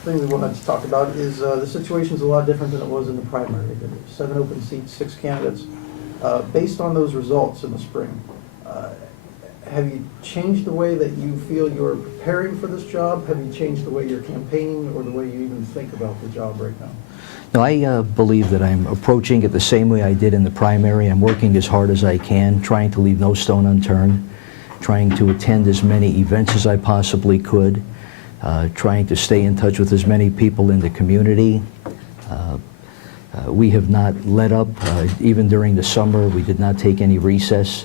thing we wanted to talk about is the situation's a lot different than it was in the primary. There were 7 open seats, 6 candidates. Based on those results in the spring, have you changed the way that you feel you're preparing for this job? Have you changed the way you're campaigning or the way you even think about the job right now? No, I believe that I'm approaching it the same way I did in the primary. I'm working as hard as I can, trying to leave no stone unturned, trying to attend as many events as I possibly could, trying to stay in touch with as many people in the community. We have not let up. Even during the summer, we did not take any recess.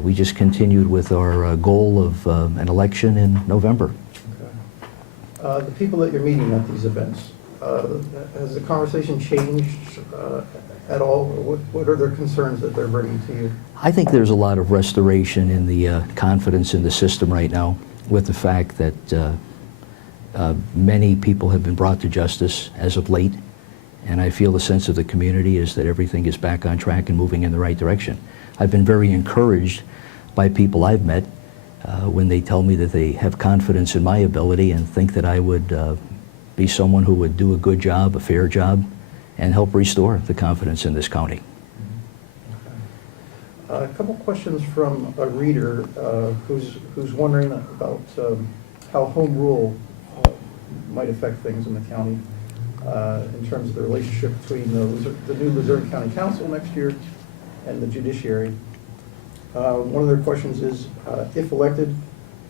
We just continued with our goal of an election in November. Okay. The people that you're meeting at these events, has the conversation changed at all? What are their concerns that they're bringing to you? I think there's a lot of restoration in the confidence in the system right now, with the fact that many people have been brought to justice as of late, and I feel the sense of the community is that everything is back on track and moving in the right direction. I've been very encouraged by people I've met when they tell me that they have confidence in my ability and think that I would be someone who would do a good job, a fair job, and help restore the confidence in this county. Okay. A couple questions from a reader who's wondering about how home rule might affect things in the county in terms of the relationship between the new Luzerne County Council next year and the judiciary. One of their questions is, if elected,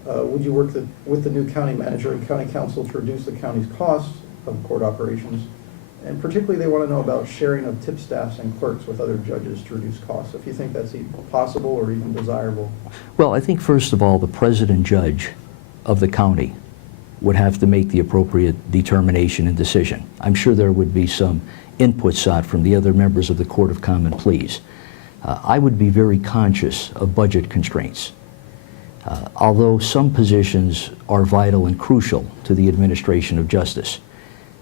would you work with the new county manager and county council to reduce the county's costs of court operations? And particularly they want to know about sharing of tip staffs and clerks with other judges to reduce costs, if you think that's possible or even desirable. Well, I think first of all, the president judge of the county would have to make the appropriate determination and decision. I'm sure there would be some input sought from the other members of the Court of Common Pleas. I would be very conscious of budget constraints. Although some positions are vital and crucial to the administration of justice,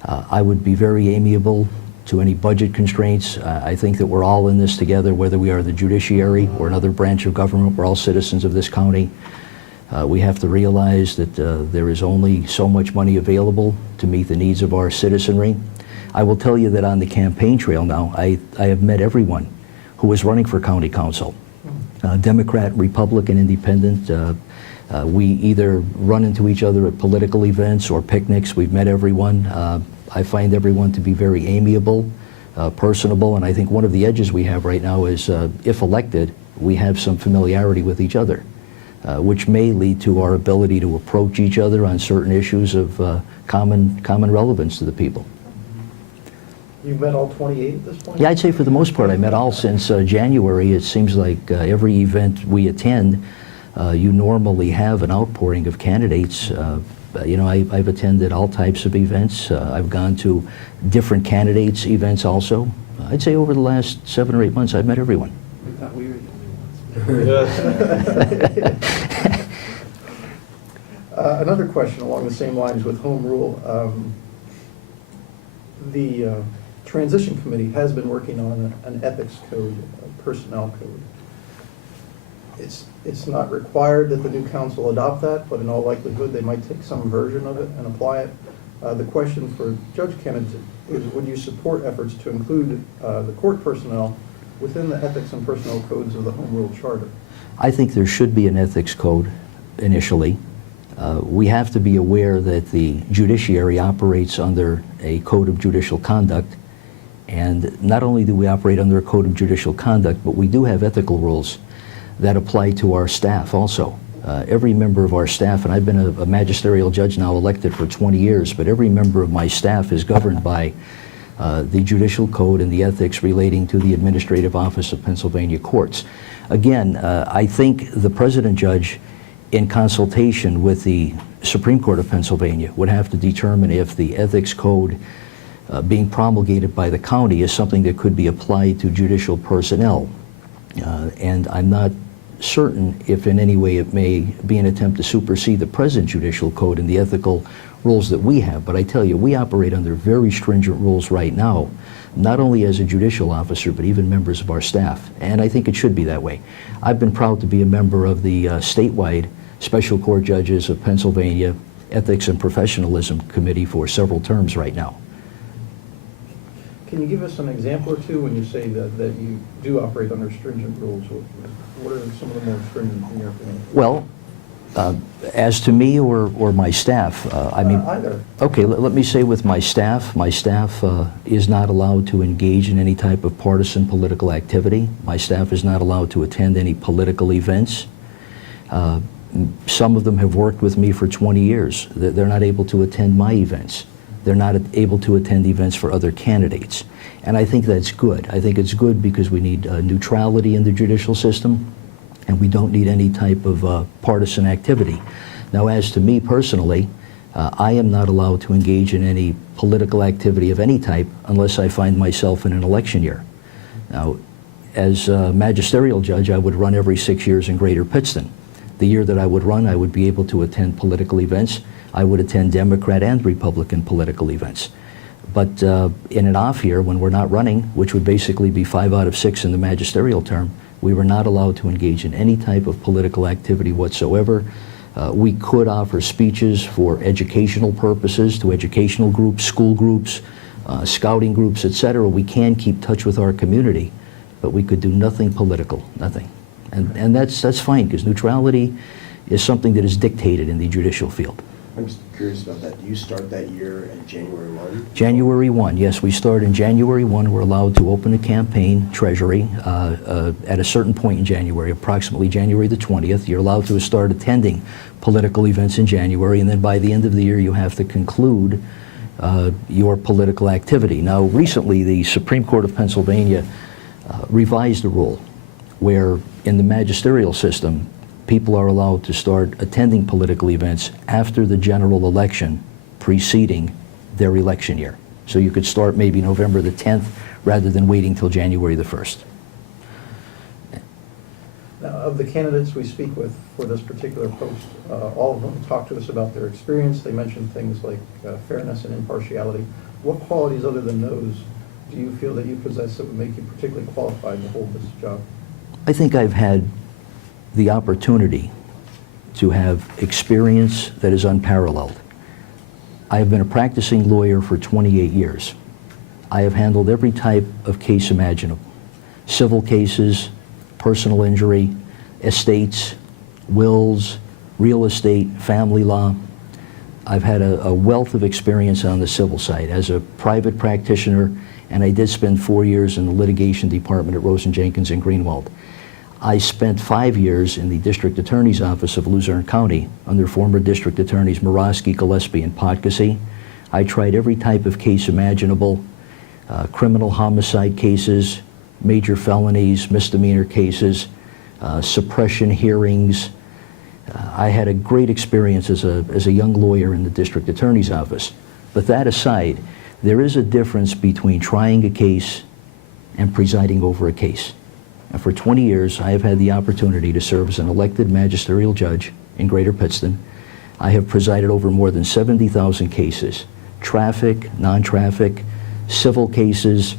I would be very amiable to any budget constraints. I think that we're all in this together, whether we are the judiciary or another branch of government. We're all citizens of this county. We have to realize that there is only so much money available to meet the needs of our citizenry. I will tell you that on the campaign trail now, I have met everyone who is running for county council. Democrat, Republican, Independent. We either run into each other at political events or picnics. We've met everyone. I find everyone to be very amiable, personable, and I think one of the edges we have right now is, if elected, we have some familiarity with each other, which may lead to our ability to approach each other on certain issues of common relevance to the people. You've met all 28 at this point? Yeah, I'd say for the most part I met all since January. It seems like every event we attend, you normally have an outpouring of candidates. You know, I've attended all types of events. I've gone to different candidates' events also. I'd say over the last 7 or 8 months I've met everyone. It's not weird. Another question along the same lines with home rule. The Transition Committee has been working on an ethics code, a personnel code. It's not required that the new council adopt that, but in all likelihood they might take some version of it and apply it. The question for Judge Kennedy is, would you support efforts to include the court personnel within the ethics and personnel codes of the Home Rule Charter? I think there should be an ethics code initially. We have to be aware that the judiciary operates under a code of judicial conduct, and not only do we operate under a code of judicial conduct, but we do have ethical rules that apply to our staff also. Every member of our staff, and I've been a magisterial judge now elected for 20 years, but every member of my staff is governed by the judicial code and the ethics relating to the administrative office of Pennsylvania courts. Again, I think the president judge, in consultation with the Supreme Court of Pennsylvania, would have to determine if the ethics code being promulgated by the county is something that could be applied to judicial personnel. And I'm not certain if in any way it may be an attempt to supersede the present judicial code and the ethical rules that we have. But I tell you, we operate under very stringent rules right now, not only as a judicial officer, but even members of our staff. And I think it should be that way. I've been proud to be a member of the statewide special court judges of Pennsylvania Ethics and Professionalism Committee for several terms right now. Can you give us an example or two when you say that you do operate under stringent rules? What are some of the more stringent in your opinion? Well, as to me or my staff, I mean, either. okay, let me say with my staff is not allowed to engage in any type of partisan political activity. My staff is not allowed to attend any political events. Some of them have worked with me for 20 years. They're not able to attend my events. They're not able to attend events for other candidates. And I think that's good. I think it's good because we need neutrality in the judicial system, and we don't need any type of partisan activity. Now, as to me personally, I am not allowed to engage in any political activity of any type unless I find myself in an election year. Now, as a magisterial judge, I would run every 6 years in Greater Pittston. The year that I would run, I would be able to attend political events. I would attend Democrat and Republican political events. But in an off year, when we're not running, which would basically be 5 out of 6 in the magisterial term, we were not allowed to engage in any type of political activity whatsoever. We could offer speeches for educational purposes to educational groups, school groups, scouting groups, etc. We can keep touch with our community, but we could do nothing political, nothing. And that's fine, because neutrality is something that is dictated in the judicial field. I'm just curious about that. Do you start that year in January 1? January 1, yes, we start in January 1. We're allowed to open a campaign, Treasury, at a certain point in January, approximately January the 20th. You're allowed to start attending political events in January, and then by the end of the year, you have to conclude your political activity. Now, recently, the Supreme Court of Pennsylvania revised a rule where in the magisterial system, people are allowed to start attending political events after the general election preceding their election year. So you could start maybe November the 10th rather than waiting till January the 1st. Now, of the candidates we speak with for this particular post, all of them talk to us about their experience. They mention things like fairness and impartiality. What qualities other than those do you feel that you possess that would make you particularly qualified to hold this job? I think I've had the opportunity to have experience that is unparalleled. I have been a practicing lawyer for 28 years. I have handled every type of case imaginable. Civil cases, personal injury, estates, wills, real estate, family law. I've had a wealth of experience on the civil side as a private practitioner, and I did spend 4 years in the litigation department at Rosen Jenkins in Greenwald. I spent 5 years in the District Attorney's Office of Luzerne County under former District Attorneys Morosky, Gillespie, and Podkasy. I tried every type of case imaginable, criminal homicide cases, major felonies, misdemeanor cases, suppression hearings. I had a great experience as a young lawyer in the District Attorney's Office. But that aside, there is a difference between trying a case and presiding over a case. And for 20 years, I have had the opportunity to serve as an elected magisterial judge in Greater Pittston. I have presided over more than 70,000 cases, traffic, non-traffic, civil cases,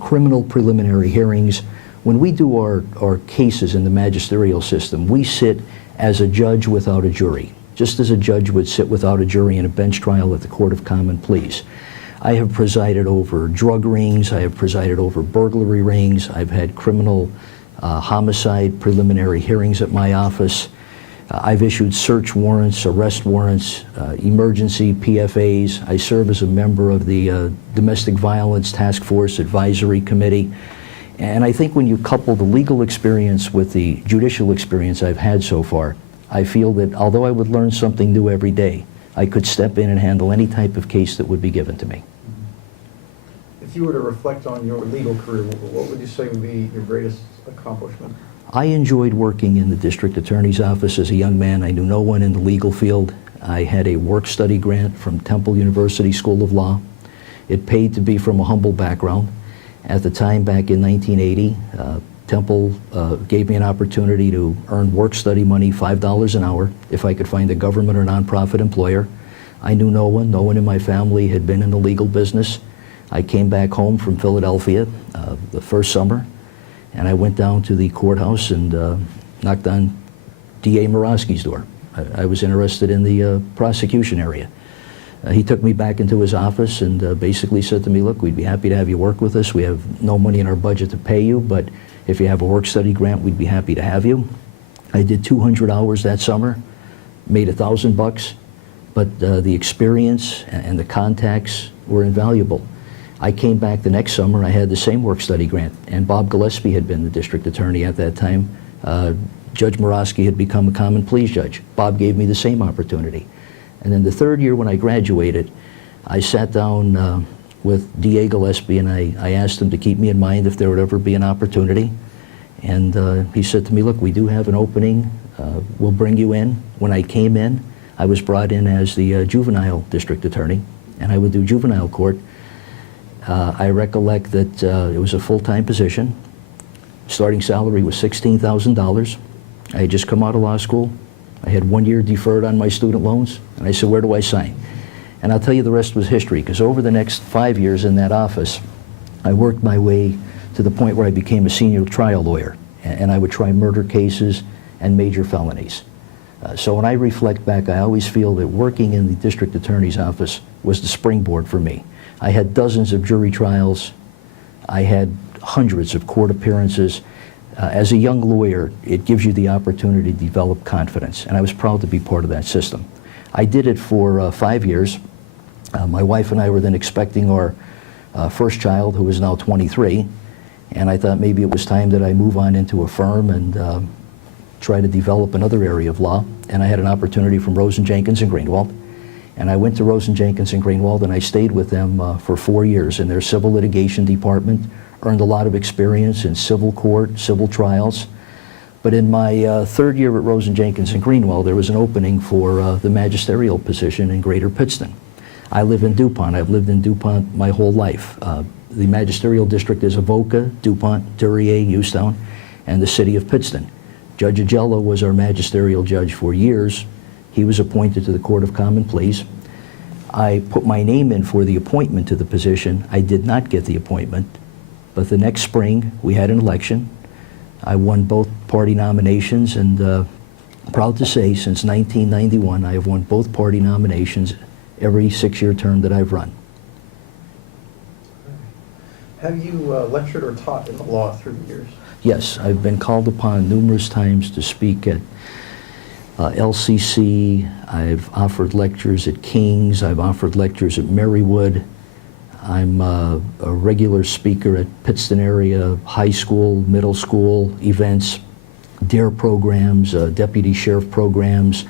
criminal preliminary hearings. When we do our cases in the magisterial system, we sit as a judge without a jury, just as a judge would sit without a jury in a bench trial at the Court of Common Pleas. I have presided over drug rings, I have presided over burglary rings, I've had criminal homicide preliminary hearings at my office. I've issued search warrants, arrest warrants, emergency PFAs. I serve as a member of the Domestic Violence Task Force Advisory Committee. And I think when you couple the legal experience with the judicial experience I've had so far, I feel that although I would learn something new every day, I could step in and handle any type of case that would be given to me. If you were to reflect on your legal career, what would you say would be your greatest accomplishment? I enjoyed working in the district attorney's office as a young man. I knew no one in the legal field. I had a work-study grant from Temple University School of Law. It paid to be from a humble background. At the time, back in 1980, Temple gave me an opportunity to earn work-study money, $5 an hour, if I could find a government or nonprofit employer. I knew no one in my family had been in the legal business. I came back home from Philadelphia the first summer, and I went down to the courthouse and knocked on D.A. Morosky's door. I was interested in the prosecution area. He took me back into his office and basically said to me, look, we'd be happy to have you work with us. We have no money in our budget to pay you, but if you have a work-study grant, we'd be happy to have you. I did 200 hours that summer, made $1,000, but the experience and the contacts were invaluable. I came back the next summer, I had the same work-study grant, and Bob Gillespie had been the district attorney at that time. Judge Morosky had become a common pleas judge. Bob gave me the same opportunity. And then the third year when I graduated, I sat down with D.A. Gillespie and I asked him to keep me in mind if there would ever be an opportunity. And he said to me, look, we do have an opening. We'll bring you in. When I came in, I was brought in as the juvenile district attorney, and I would do juvenile court. I recollect that it was a full-time position. Starting salary was $16,000. I had just come out of law school. I had 1 year deferred on my student loans, and I said, where do I sign? And I'll tell you the rest was history, because over the next 5 years in that office, I worked my way to the point where I became a senior trial lawyer, and I would try murder cases and major felonies. So when I reflect back, I always feel that working in the district attorney's office was the springboard for me. I had dozens of jury trials. I had hundreds of court appearances. As a young lawyer, it gives you the opportunity to develop confidence, and I was proud to be part of that system. I did it for 5 years. My wife and I were then expecting our first child, who is now 23, and I thought maybe it was time that I move on into a firm and try to develop another area of law. And I had an opportunity from Rosen, Jenkins and Greenwald, and I went to Rosen, Jenkins and Greenwald, and I stayed with them for 4 years in their civil litigation department. Earned a lot of experience in civil court, civil trials. But in my third year at Rosen, Jenkins and Greenwald, there was an opening for the magisterial position in Greater Pittston. I live in DuPont. I've lived in DuPont my whole life. The magisterial district is Avoca, DuPont, Duryea, Ustown, and the city of Pittston. Judge Agello was our magisterial judge for years. He was appointed to the Court of Common Pleas. I put my name in for the appointment to the position. I did not get the appointment. But the next spring, we had an election. I won both party nominations, and proud to say, since 1991, I have won both party nominations every 6-year term that I've run. Have you lectured or taught in the law through the years? Yes, I've been called upon numerous times to speak at LCC. I've offered lectures at King's. I've offered lectures at Marywood. I'm a regular speaker at Pittston area high school, middle school events, DARE programs, deputy sheriff programs,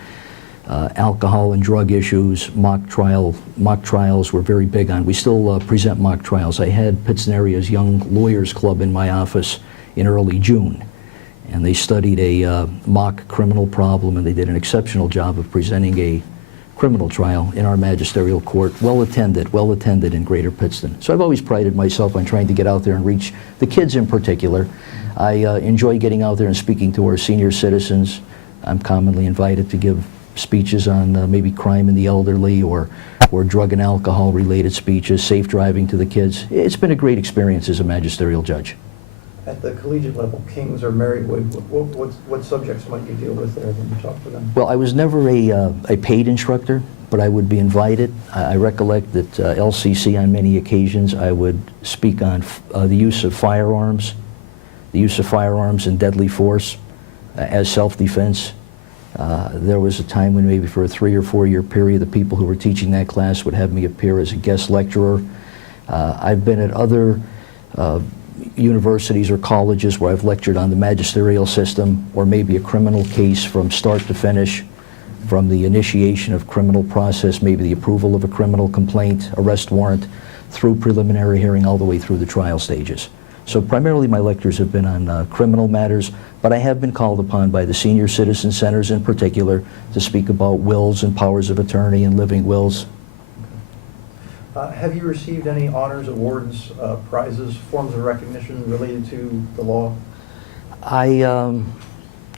alcohol and drug issues, mock trials we're very big on. We still present mock trials. I had Pittston area's Young Lawyers Club in my office in early June, and they studied a mock criminal problem, and they did an exceptional job of presenting a criminal trial in our magisterial court, well attended in Greater Pittston. So I've always prided myself on trying to get out there and reach the kids in particular. I enjoy getting out there and speaking to our senior citizens. I'm commonly invited to give speeches on maybe crime in the elderly or drug and alcohol related speeches, safe driving to the kids. It's been a great experience as a magisterial judge. At the collegiate level, Kings or Marywood, what subjects might you deal with there when you talk to them? Well, I was never a paid instructor, but I would be invited. I recollect that LCC on many occasions I would speak on the use of firearms and deadly force as self-defense. There was a time when maybe for a 3 or 4 year period the people who were teaching that class would have me appear as a guest lecturer. I've been at other universities or colleges where I've lectured on the magisterial system or maybe a criminal case from start to finish, from the initiation of criminal process, maybe the approval of a criminal complaint, arrest warrant, through preliminary hearing all the way through the trial stages. So primarily my lectures have been on criminal matters, but I have been called upon by the senior citizen centers in particular to speak about wills and powers of attorney and living wills. Have you received any honors, awards, prizes, forms of recognition related to the law? I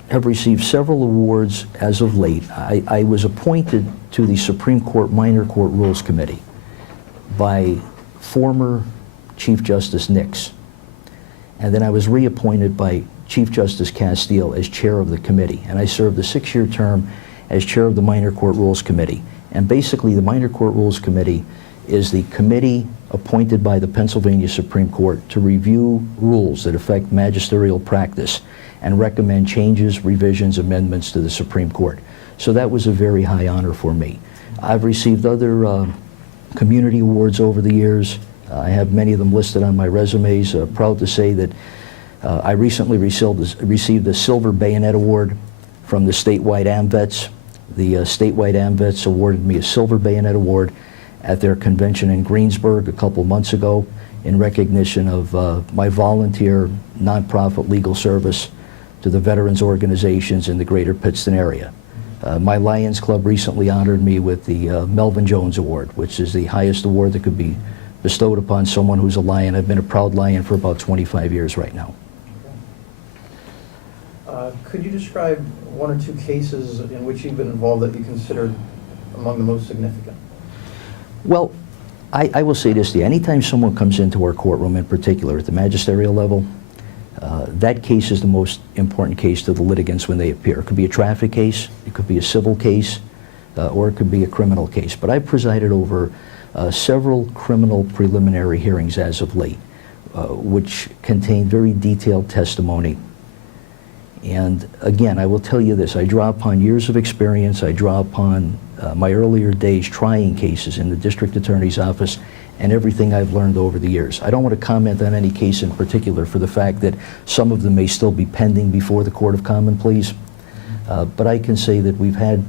have received several awards as of late. I was appointed to the Supreme Court Minor Court Rules Committee by former Chief Justice Nix. And then I was reappointed by Chief Justice Castile as chair of the committee. And I served a 6-year term, as chair of the Minor Court Rules Committee. And basically, the Minor Court Rules Committee is the committee appointed by the Pennsylvania Supreme Court to review rules that affect magisterial practice and recommend changes, revisions, amendments to the Supreme Court. So that was a very high honor for me. I've received other community awards over the years. I have many of them listed on my resumes. Proud to say that I recently received the Silver Bayonet Award from the statewide AMVETS. The statewide AMVETS awarded me a Silver Bayonet Award at their convention in Greensburg a couple months ago in recognition of my volunteer nonprofit legal service to the veterans organizations in the greater Pittston area. My Lions Club recently honored me with the Melvin Jones Award, which is the highest award that could be bestowed upon someone who's a Lion. I've been a proud Lion for about 25 years right now. Could you describe one or two cases in which you've been involved that you considered among the most significant? Well, I will say this to you. Anytime someone comes into our courtroom, in particular at the magisterial level, that case is the most important case to the litigants when they appear. It could be a traffic case, it could be a civil case, or it could be a criminal case. But I've presided over several criminal preliminary hearings as of late, which contain very detailed testimony. And again, I will tell you this, I draw upon years of experience, I draw upon my earlier days trying cases in the district attorney's office and everything I've learned over the years. I don't want to comment on any case in particular for the fact that some of them may still be pending before the Court of Common Pleas, but I can say that we've had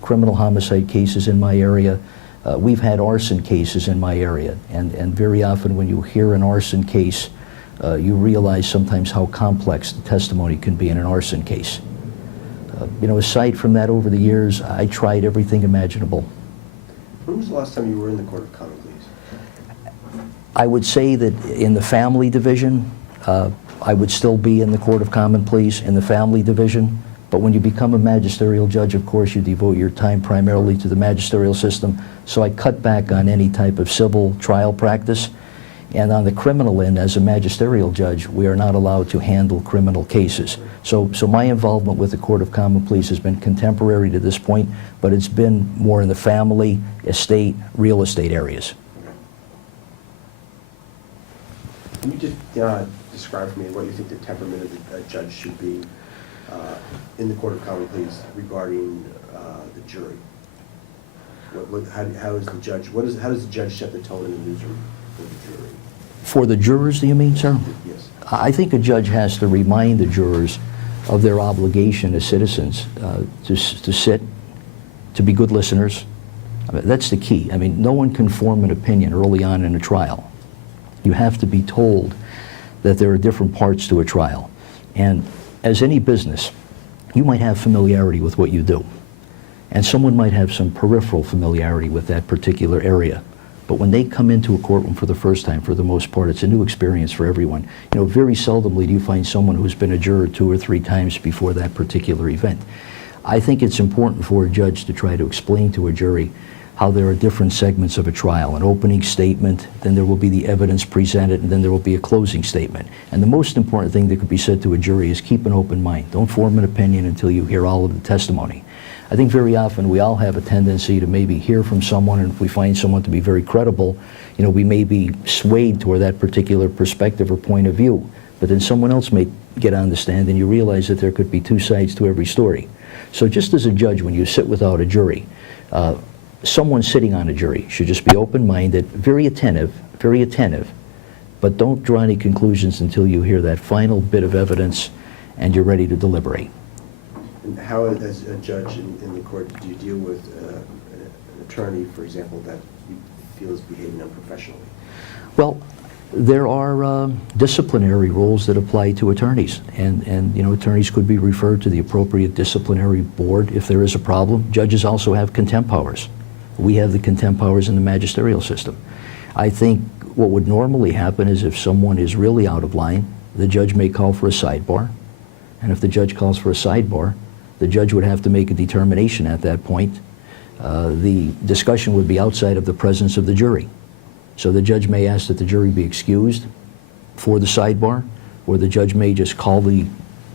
criminal homicide cases in my area, we've had arson cases in my area, and very often when you hear an arson case, you realize sometimes how complex the testimony can be in an arson case. You know, aside from that, over the years, I tried everything imaginable. When was the last time you were in the Court of Common Pleas? I would say that in the family division, I would still be in the Court of Common Pleas in the family division, but when you become a magisterial judge, of course, you devote your time primarily to the magisterial system, so I cut back on any type of civil trial practice. And on the criminal end, as a magisterial judge, we are not allowed to handle criminal cases. So my involvement with the Court of Common Pleas has been contemporary to this point, but it's been more in the family, estate, real estate areas. Can you just describe for me what you think the temperament of a judge should be in the Court of Common Pleas regarding the jury? How does the judge set the tone in the newsroom for the jury? For the jurors, do you mean, sir? Yes. I think a judge has to remind the jurors of their obligation as citizens to sit, to be good listeners. I mean, that's the key. I mean, no one can form an opinion early on in a trial. You have to be told that there are different parts to a trial. And as any business, you might have familiarity with what you do. And someone might have some peripheral familiarity with that particular area. But when they come into a courtroom for the first time, for the most part, it's a new experience for everyone. You know, very seldomly do you find someone who's been a juror 2 or 3 times before that particular event. I think it's important for a judge to try to explain to a jury how there are different segments of a trial. An opening statement, then there will be the evidence presented, and then there will be a closing statement. And the most important thing that could be said to a jury is keep an open mind. Don't form an opinion until you hear all of the testimony. I think very often we all have a tendency to maybe hear from someone, and if we find someone to be very credible, you know, we may be swayed toward that particular perspective or point of view. But then someone else may get on the stand and you realize that there could be 2 sides to every story. So just as a judge, when you sit without a jury, someone sitting on a jury should just be open-minded, very attentive, but don't draw any conclusions until you hear that final bit of evidence and you're ready to deliberate. And how, as a judge in the court, do you deal with an attorney, for example, that you feel is behaving unprofessionally? Well, there are disciplinary rules that apply to attorneys, and you know, attorneys could be referred to the appropriate disciplinary board if there is a problem. Judges also have contempt powers. We have the contempt powers in the magisterial system. I think what would normally happen is if someone is really out of line, the judge may call for a sidebar, and if the judge calls for a sidebar, the judge would have to make a determination at that point. The discussion would be outside of the presence of the jury. So the judge may ask that the jury be excused for the sidebar, or the judge may just call the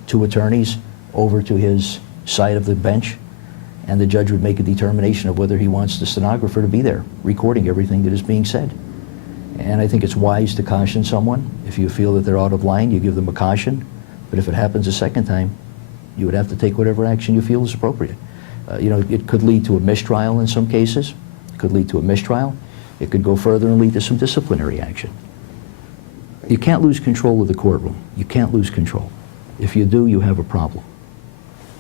2 attorneys over to his side of the bench and the judge would make a determination of whether he wants the stenographer to be there, recording everything that is being said. And I think it's wise to caution someone. If you feel that they're out of line, you give them a caution. But if it happens a second time, you would have to take whatever action you feel is appropriate. You know, it could lead to a mistrial in some cases. It could lead to a mistrial. It could go further and lead to some disciplinary action. You can't lose control of the courtroom. You can't lose control. If you do, you have a problem.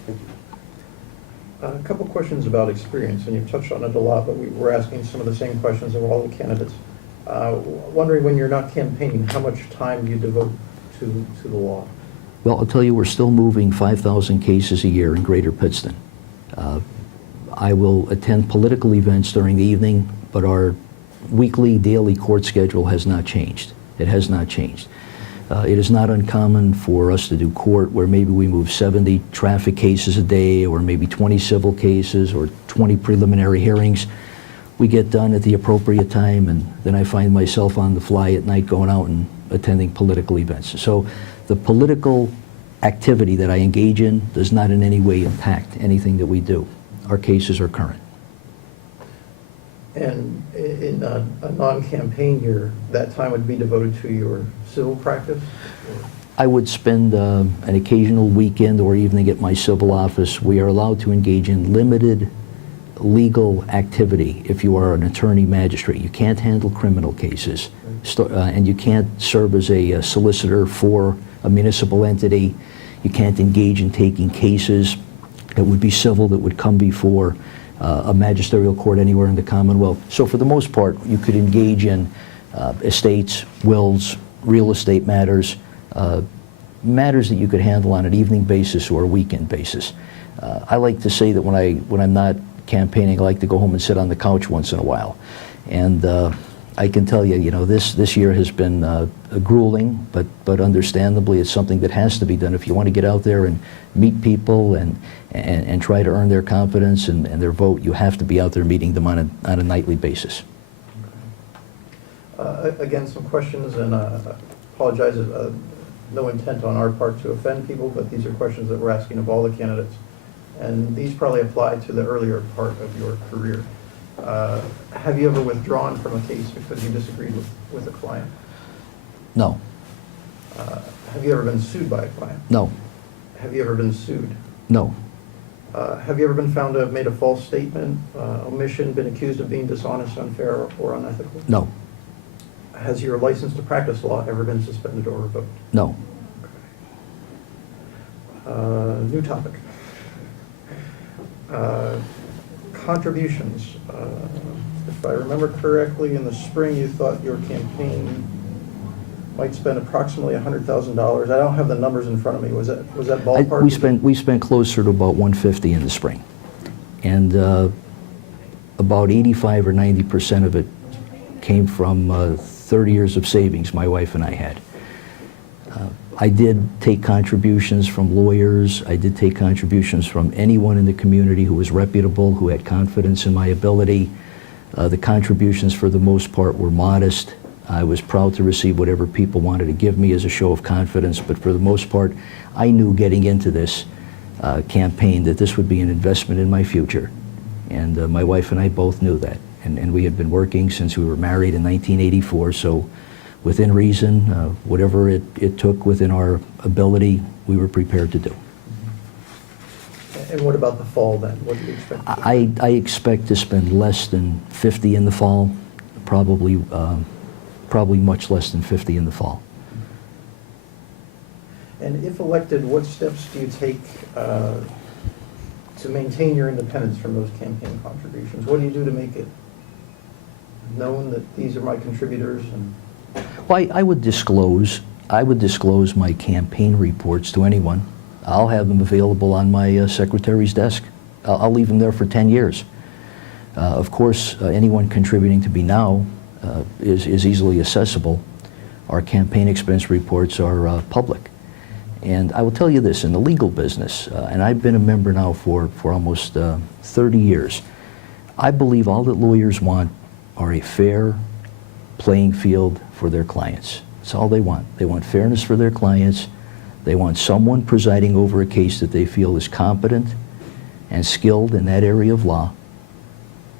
Thank you. A couple questions about experience, and you've touched on it a lot, but we're asking some of the same questions of all the candidates. Wondering, when you're not campaigning, how much time you devote to the law? Well, I'll tell you, we're still moving 5,000 cases a year in Greater Pittston. I will attend political events during the evening, but our weekly, daily court schedule has not changed. It has not changed. It is not uncommon for us to do court where maybe we move 70 traffic cases a day, or maybe 20 civil cases, or 20 preliminary hearings. We get done at the appropriate time, and then I find myself on the fly at night going out and attending political events. So the political activity that I engage in does not in any way impact anything that we do. Our cases are current. And in a non-campaign year, that time would be devoted to your civil practice? I would spend an occasional weekend or evening at my civil office. We are allowed to engage in limited legal activity if you are an attorney magistrate. You can't handle criminal cases, and you can't serve as a solicitor for a municipal entity. You can't engage in taking cases that would be civil, that would come before a magisterial court anywhere in the Commonwealth. So for the most part, you could engage in estates, wills, real estate matters, matters that you could handle on an evening basis or a weekend basis. I like to say that when I'm not campaigning, I like to go home and sit on the couch once in a while. And I can tell you, this year has been grueling, but understandably it's something that has to be done. If you want to get out there and meet people and try to earn their confidence and their vote, you have to be out there meeting them on a nightly basis. Again, some questions, and I apologize, no intent on our part to offend people, but these are questions that we're asking of all the candidates. And these probably apply to the earlier part of your career. Have you ever withdrawn from a case because you disagreed with a client? No. Have you ever been sued by a client? No. Have you ever been sued? No. Have you ever been found to have made a false statement, omission, been accused of being dishonest, unfair, or unethical? No. Has your license to practice law ever been suspended or revoked? No. New topic. Contributions. If I remember correctly, in the spring you thought your campaign might spend approximately $100,000. I don't have the numbers in front of me. Was that ballpark? We spent closer to about $150 in the spring, and about 85 or 90% of it came from 30 years of savings my wife and I had. I did take contributions from lawyers. I did take contributions from anyone in the community who was reputable, who had confidence in my ability. The contributions, for the most part, were modest. I was proud to receive whatever people wanted to give me as a show of confidence, but for the most part, I knew getting into this campaign that this would be an investment in my future. And my wife and I both knew that. And we had been working since we were married in 1984, so within reason, whatever it took within our ability, we were prepared to do. And what about the fall then? What do you expect? I expect to spend less than 50 in the fall, probably much less than 50 in the fall. And if elected, what steps do you take to maintain your independence from those campaign contributions? What do you do to make it known that these are my contributors? And well, I would disclose my campaign reports to anyone. I'll have them available on my secretary's desk. I'll leave them there for 10 years. Of course, anyone contributing to me now is easily accessible. Our campaign expense reports are public. And I will tell you this, in the legal business, and I've been a member now for almost 30 years, I believe all that lawyers want are a fair playing field for their clients. That's all they want. They want fairness for their clients. They want someone presiding over a case that they feel is competent and skilled in that area of law,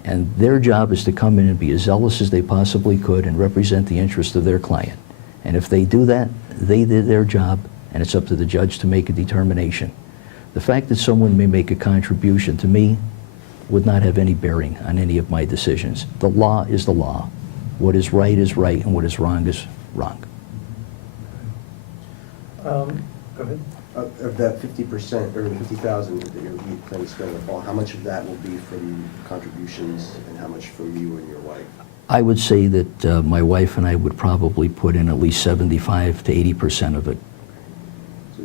and their job is to come in and be as zealous as they possibly could and represent the interest of their client. And if they do that, they did their job, and it's up to the judge to make a determination. The fact that someone may make a contribution to me would not have any bearing on any of my decisions. The law is the law. What is right, and what is wrong is wrong. Go ahead. Of that 50% or the 50,000 that you're planning to spend in the fall, how much of that will be from contributions and how much from you and your wife? I would say that my wife and I would probably put in at least 75 to 80% of it. So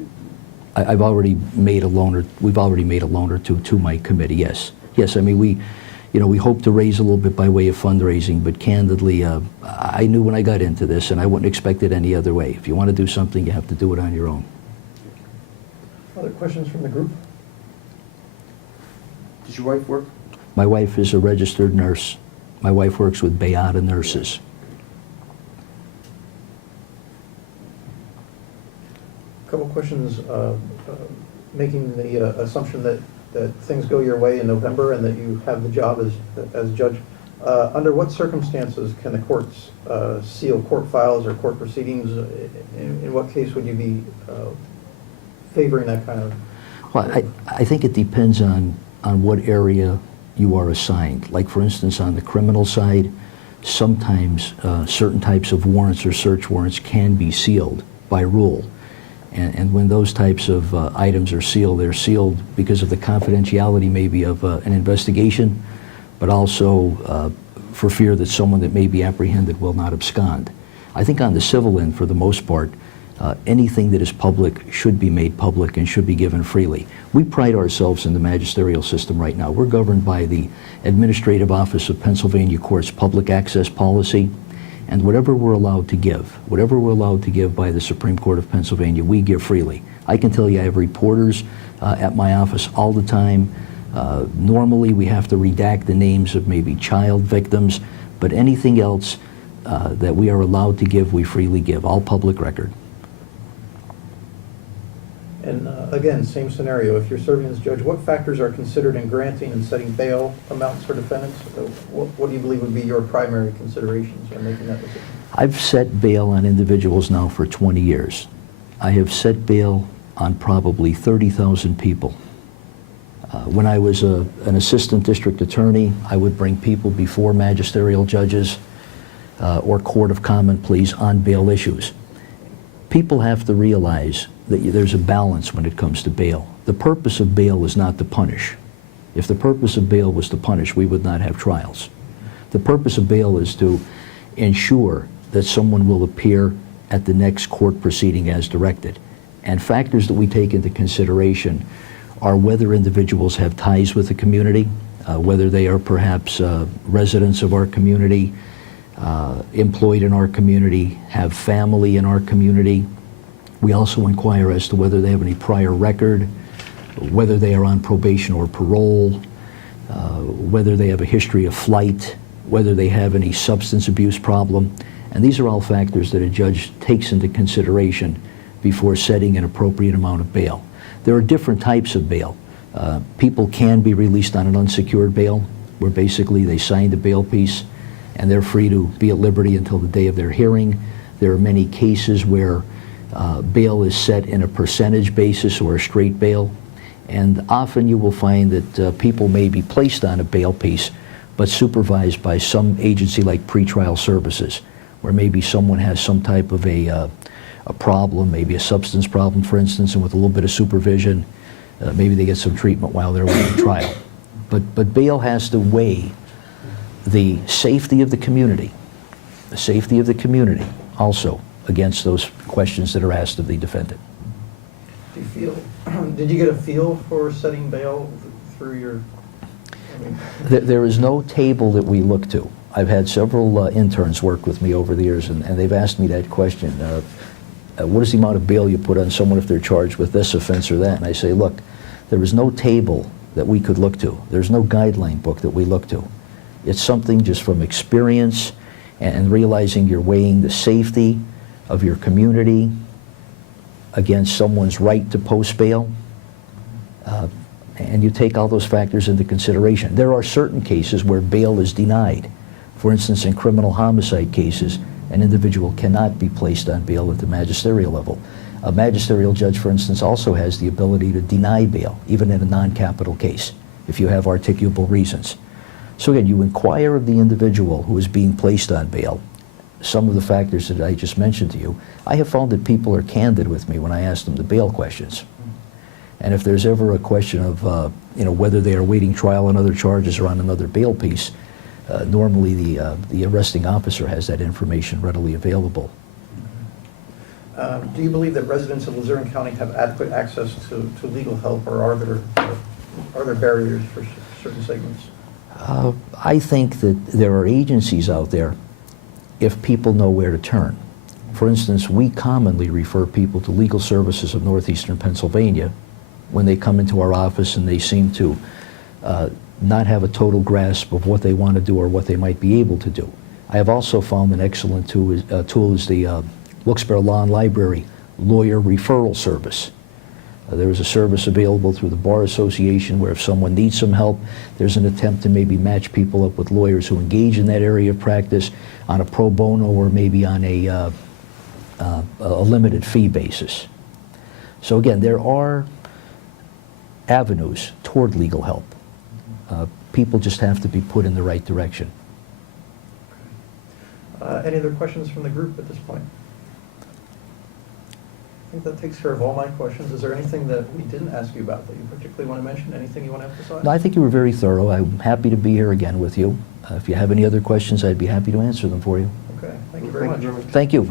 I've already made a loan, or we've already made a loan or two to my committee. Yes, yes. I mean, we hope to raise a little bit by way of fundraising, but candidly, I knew when I got into this, and I wouldn't expect it any other way. If you want to do something, you have to do it on your own. Other questions from the group? Does your wife work? My wife is a registered nurse. My wife works with Beata Nurses. Couple questions, making the assumption that things go your way in November and that you have the job as judge. Under what circumstances can the courts seal court files or court proceedings? In what case would you be favoring that kind of? Well, I think it depends on what area you are assigned. Like, for instance, on the criminal side, sometimes certain types of warrants or search warrants can be sealed by rule. And when those types of items are sealed, they're sealed because of the confidentiality maybe of an investigation, but also for fear that someone that may be apprehended will not abscond. I think on the civil end, for the most part, anything that is public should be made public and should be given freely. We pride ourselves in the magisterial system right now. We're governed by the Administrative Office of Pennsylvania Courts Public Access Policy, and whatever we're allowed to give by the Supreme Court of Pennsylvania, we give freely. I can tell you I have reporters at my office all the time. Normally we have to redact the names of maybe child victims, but anything else that we are allowed to give, we freely give, all public record. And again, same scenario, if you're serving as judge, what factors are considered in granting and setting bail amounts for defendants? What do you believe would be your primary considerations in making that decision? I've set bail on individuals now for 20 years. I have set bail on probably 30,000 people. When I was an assistant district attorney, I would bring people before magisterial judges or court of common pleas on bail issues. People have to realize that there's a balance when it comes to bail. The purpose of bail is not to punish. If the purpose of bail was to punish, we would not have trials. The purpose of bail is to ensure that someone will appear at the next court proceeding as directed. And factors that we take into consideration are whether individuals have ties with the community, whether they are perhaps residents of our community, employed in our community, have family in our community. We also inquire as to whether they have any prior record, whether they are on probation or parole, whether they have a history of flight, whether they have any substance abuse problem. And these are all factors that a judge takes into consideration before setting an appropriate amount of bail. There are different types of bail. People can be released on an unsecured bail, where basically they signed a bail piece and they're free to be at liberty until the day of their hearing. There are many cases where bail is set in a percentage basis or a straight bail, and often you will find that people may be placed on a bail piece but supervised by some agency like pretrial services, where maybe someone has some type of a problem, maybe a substance problem, for instance, and with a little bit of supervision, maybe they get some treatment while they're waiting trial. But bail has to weigh the safety of the community also against those questions that are asked of the defendant. Do you feel, did you get a feel for setting bail through your, There is no table that we look to. I've had several interns work with me over the years, and they've asked me that question. What is the amount of bail you put on someone if they're charged with this offense or that? And I say, look, there is no table that we could look to. There's no guideline book that we look to. It's something just from experience and realizing you're weighing the safety of your community against someone's right to post bail. and you take all those factors into consideration. There are certain cases where bail is denied. For instance, in criminal homicide cases, an individual cannot be placed on bail at the magisterial level. A magisterial judge, for instance, also has the ability to deny bail, even in a non-capital case, if you have articulable reasons. So again, you inquire of the individual who is being placed on bail, some of the factors that I just mentioned to you. I have found that people are candid with me when I ask them the bail questions. And if there's ever a question of whether they are awaiting trial on other charges or on another bail piece, normally the arresting officer has that information readily available. Do you believe that residents of Luzerne County have adequate access to legal help, or are there barriers for certain segments? I think that there are agencies out there if people know where to turn. For instance, we commonly refer people to Legal Services of Northeastern Pennsylvania when they come into our office and they seem to not have a total grasp of what they want to do or what they might be able to do. I have also found an excellent tool is the Wilkes-Barre Law and Library Lawyer Referral Service. There is a service available through the Bar Association where if someone needs some help, there's an attempt to maybe match people up with lawyers who engage in that area of practice on a pro bono or maybe on a limited fee basis. So again, there are avenues toward legal help. People just have to be put in the right direction. Any other questions from the group at this point? I think that takes care of all my questions. Is there anything that we didn't ask you about that you particularly want to mention? Anything you want to emphasize? No, I think you were very thorough. I'm happy to be here again with you. If you have any other questions, I'd be happy to answer them for you. Okay, thank you very much. Thank you.